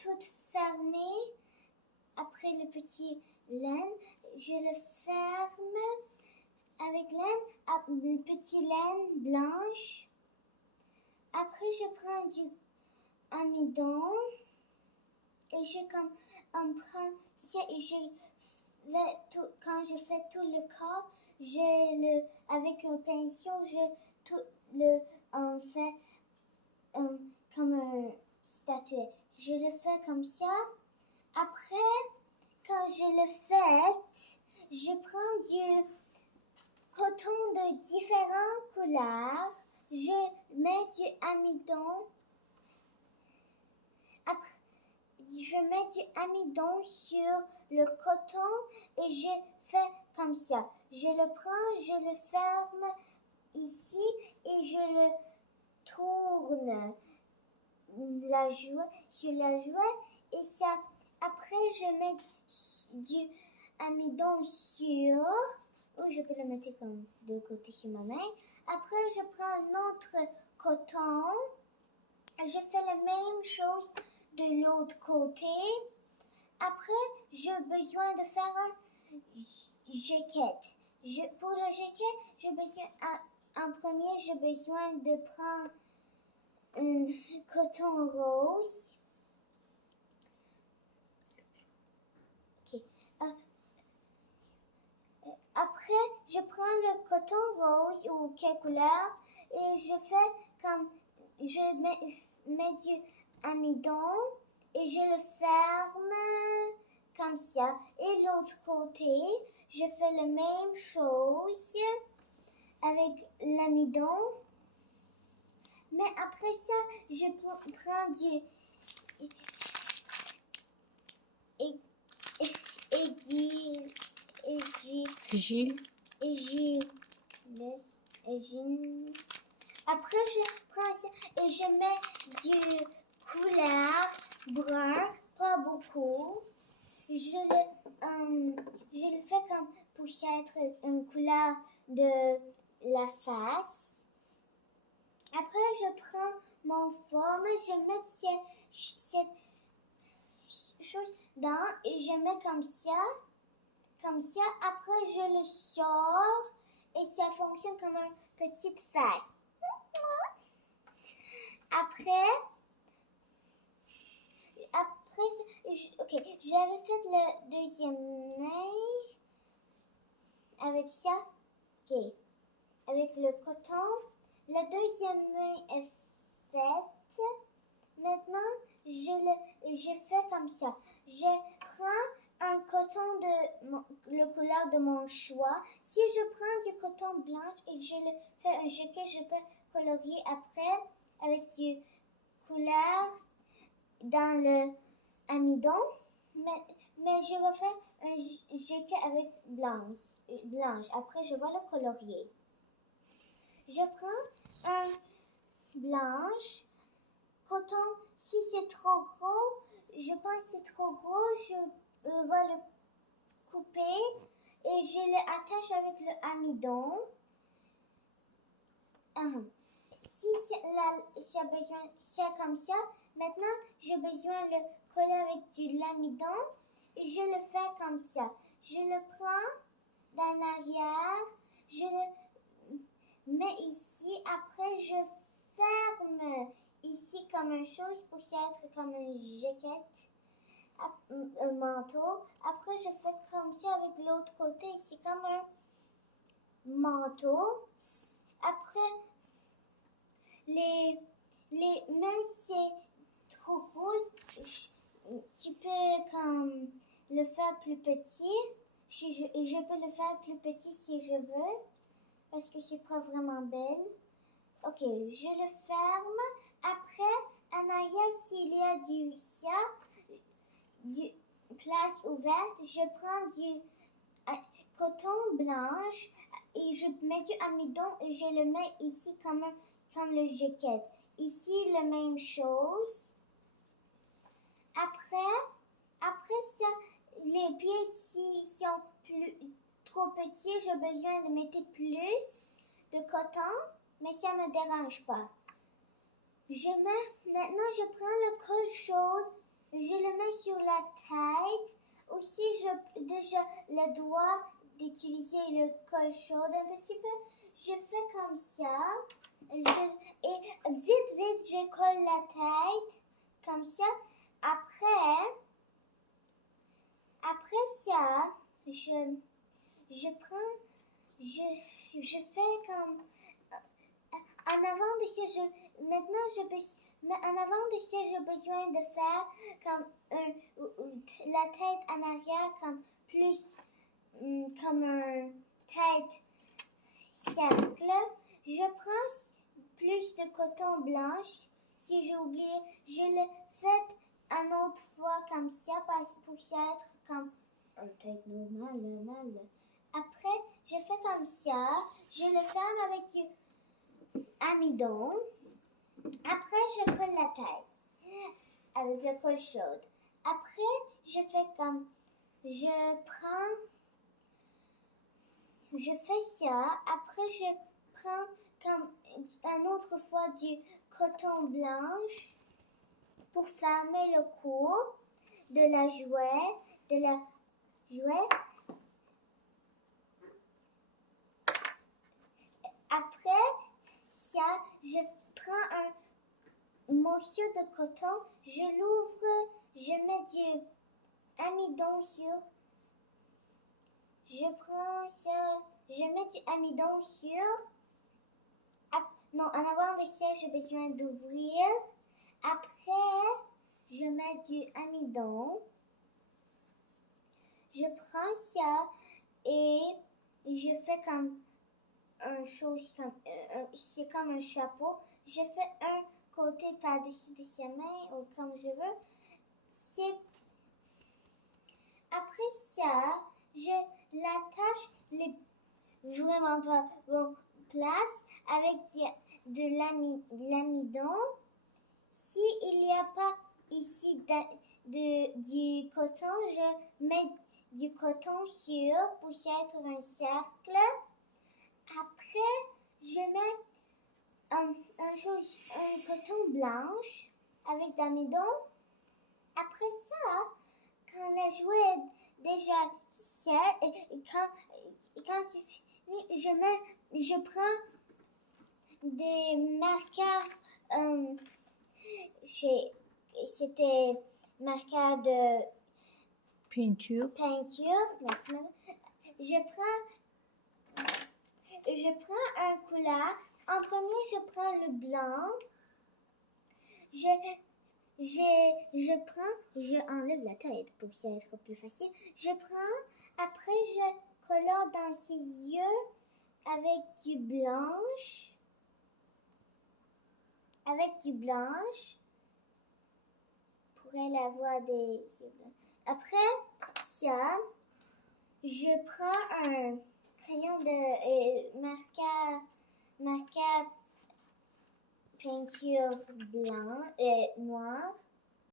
tout fermé. Après le petit laine, je le ferme avec le petit laine blanche. Après, je prends du amidon et je prends ça et quand je fais tout le corps, avec un pinceau, je fais comme un statue. Je le fais comme ça. Après, quand je le fais, je prends du coton de différentes couleurs. Je mets du amidon. Après, je mets du amidon sur le coton et je fais comme ça. Je le prends, je le ferme ici et je le tourne sur la joue et ça. Après, je mets du amidon sur. Ou je peux le mettre comme de côté sur ma main. Après, je prends un autre coton. Je fais la même chose de l'autre côté. Après, j'ai besoin de faire un jacket. Pour le jacket, en premier, j'ai besoin de prendre un coton rose. Ok. Après, je prends le coton rose ou quelle couleur et je mets du amidon et je le ferme comme ça. Et l'autre côté, je fais la même chose avec l'amidon. Mais après ça, je prends du Après, je prends ça et je mets du couleur brun, pas beaucoup. Je le fais comme pour être une couleur de la face. Après, je prends mon forme, je mets cette chose dedans et je mets comme ça. Comme ça, après, je le sors et ça fonctionne comme une petite face. Après, j'avais fait le deuxième main avec ça. Ok, avec le coton. La deuxième main est faite. Maintenant, je fais comme ça. Je prends un coton de la couleur de mon choix. Si je prends du coton blanc et je le fais un jacket, je peux colorier après avec du couleur dans le amidon. Mais je vais faire un jacket avec blanche. Après, je vais le colorier. Je prends un blanche. Coton, si c'est trop gros, je pense que c'est trop gros, je vais le couper et je l'attache avec le amidon. Si j'ai besoin ça comme ça, maintenant j'ai besoin de le coller avec du l'amidon et je le fais comme ça. Je le prends d'en arrière, je le mets ici, après je ferme ici comme une chose pour être comme un jacket, un manteau. Après, je fais comme ça avec l'autre côté, ici comme un manteau. Après, les mains, c'est trop gros. Tu peux comme le faire plus petit. Je peux le faire plus petit si je veux, parce que c'est pas vraiment belle. Ok, je le ferme. Après, en arrière, s'il y a du place ouverte, je prends du coton blanche et je mets du amidon et je le mets ici comme le jacket. Ici, la même chose. Après ça, les pieds, s'ils sont trop petits, j'ai besoin de mettre plus de coton, mais ça me dérange pas. Maintenant, je prends le colle chaude je le mets sur la tête. Aussi, déjà le doigt d'utiliser le colle chaude un petit peu. Je fais comme ça. Et vite, je colle la tête. Comme ça. Après ça, je fais comme en avant de ça, en avant de ça, j'ai besoin de faire comme la tête en arrière, comme plus, comme une tête cercle. Je prends plus de coton blanche. Si j'ai oublié, je le fais une autre fois comme ça, pour ça être comme une tête normale. Après, je fais comme ça. Je le ferme avec du amidon. Après, je colle la tête avec la colle chaude. Après, je fais comme, je fais ça. Après, je prends comme une autre fois du coton blanche pour fermer le cou de la jouet. Après ça, je prends un morceau de coton, je l'ouvre, je mets du amidon sur. Je prends ça, je mets du amidon sur. Non, en avant de ça, j'ai besoin d'ouvrir. Après, je mets du amidon. Je prends ça et je fais comme une chose c'est comme un chapeau. Je fais un côté par-dessus de sa main ou comme je veux. Après ça, je l'attache vraiment pas bonne place avec de l'amidon. Si il n'y a pas ici du coton, je mets du coton sur pour être un cercle. Après, je mets un coton blanche avec d'amidon. Après ça, quand le jouet est déjà sec, et quand c'est fini, je prends des marqueurs, c'était marqueur de peinture. Merci. Je prends un couleur. En premier, je prends le blanc. Je enlève la tête pour que ça soit plus facile. Après je colore dans ses yeux avec du blanche. Pour elle avoir des yeux blancs. Après ça, je prends un crayon de marqueur peinture noire.